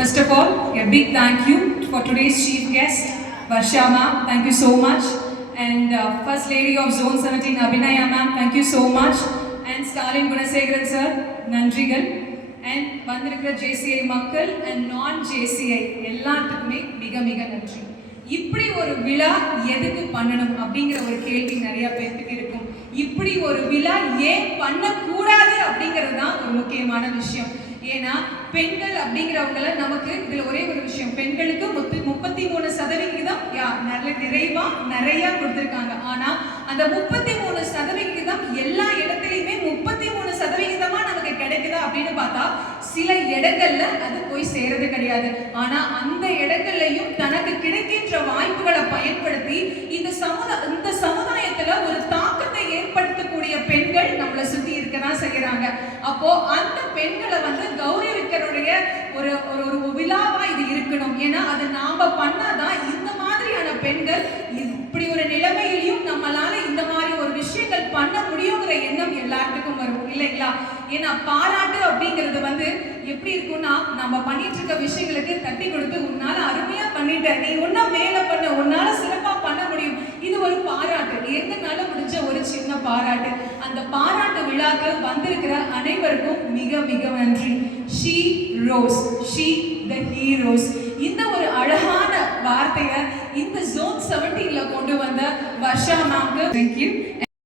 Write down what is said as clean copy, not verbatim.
First of all, a big thank you for today's chief guest, Varsha ma'am. Thank you so much. And First Lady of Zone 17, Abhinaya ma'am. Thank you so much. And Stalin Gunasegaran sir, Nandrigal. And வந்திருக்கிற JCI மக்கள் and non-JCI எல்லாத்துக்குமே மிக மிக நன்றி. இப்படி ஒரு விழா எதுக்கு பண்ணணும் அப்படிங்கிற ஒரு கேள்வி நிறைய பேருக்கு இருக்கும். இப்படி ஒரு விழா ஏன் பண்ணக்கூடாது அப்படிங்கிறது தான் ஒரு முக்கியமான விஷயம். ஏன்னா பெண்கள் அப்படிங்கிறவங்கள நமக்கு இதுல ஒரே ஒரு விஷயம், பெண்களுக்கு 33% நிறைய கொடுத்துருக்காங்க. ஆனா அந்த 33% எல்லா இடத்துலையுமே 33% நமக்கு கிடைக்குதா அப்படின்னு பார்த்தா சில இடங்கள்ல அது போய் சேரது கிடையாது. ஆனா அந்த இடங்கள்லையும் தனக்கு கிடைக்கின்ற வாய்ப்புகளை பயன்படுத்தி இந்த சமுதாயத்துல ஒரு தாக்கத்தை ஏற்படுத்தக்கூடிய பெண்கள் நம்மளை சுத்தி இருக்கதான் செய்யறாங்க. அப்போ அந்த பெண்களை கௌரவிக்கிறோடைய ஒரு ஒரு விழாவா இது இருக்கணும். ஏன்னா அது நாம பண்ணாதான் இந்த மாதிரியான பெண்கள் இப்படி ஒரு நிலைமையிலையும் நம்மளால இந்த மாதிரி ஒரு விஷயங்கள் பண்ண முடியுங்கிற எண்ணம் எல்லாத்துக்கும் வரும் இல்லைங்களா? ஏன்னா பாராட்டு அப்படிங்கிறது எப்படி இருக்கும்னா, நம்ம பண்ணிட்டு இருக்க விஷயங்களுக்கு தட்டி கொடுத்து உன்னால அருமையா பண்ணிட்ட, நீ ஒன்னும் மேல பண்ண, உன்னால சிறப்பா பண்ண முடியும், இது ஒரு பாராட்டு, எங்கனால முடிஞ்ச ஒரு சின்ன பாராட்டு. அந்த பாராட்டு விழாக்கு வந்திருக்கிற அனைவருக்கும் மிக மிக நன்றி. She rose, she the heroes. இந்த ஒரு அழகான வார்த்தையை இந்த Zone 17ல கொண்டு வந்த வர்ஷா மேம்க்கு thank you.